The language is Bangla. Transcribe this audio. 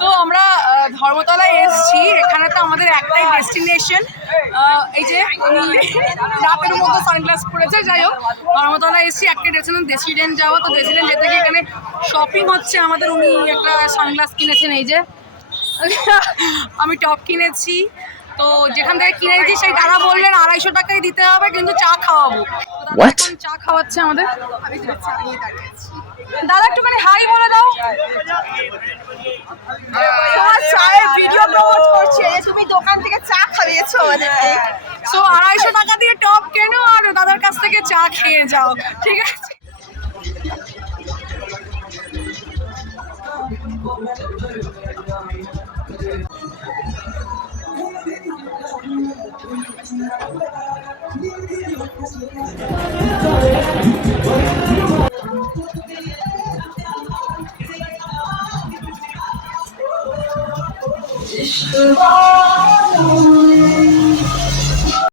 তো আমরা ধর্মতলায় এসেছি, এখানে তো আমাদের একটাই ডেস্টিনেশন। এই যে রাতের মধ্যে সানগ্লাস পরেছে, যাই হোক ধর্মতলায় এসেছি একটাই ডেস্টিনেশন দেশিডেন্ট যাওয়া। তো দেশিডেন্ট যেতে গিয়ে এখানে শপিং হচ্ছে আমাদের। উনি একটা সানগ্লাস কিনেছেন, এই যে আমি টপ কিনেছি। তো যেখান থেকে কিনেছি সেই দাদা বললেন 250 টাকাই দিতে হবে, কিন্তু চা খাওয়াবো। চা খাওয়াচ্ছে আমাদের। দাদা একটুখানি হাই বলে দাও। চায়ের ভিডিও প্রমোট করছে, তুমি দোকান থেকে চা খাইয়েছো আমাদেরকে। সো 250 টাকা দিয়ে টপ কেনো আর দাদার কাছ থেকে চা খেয়ে যাও, ঠিক আছে?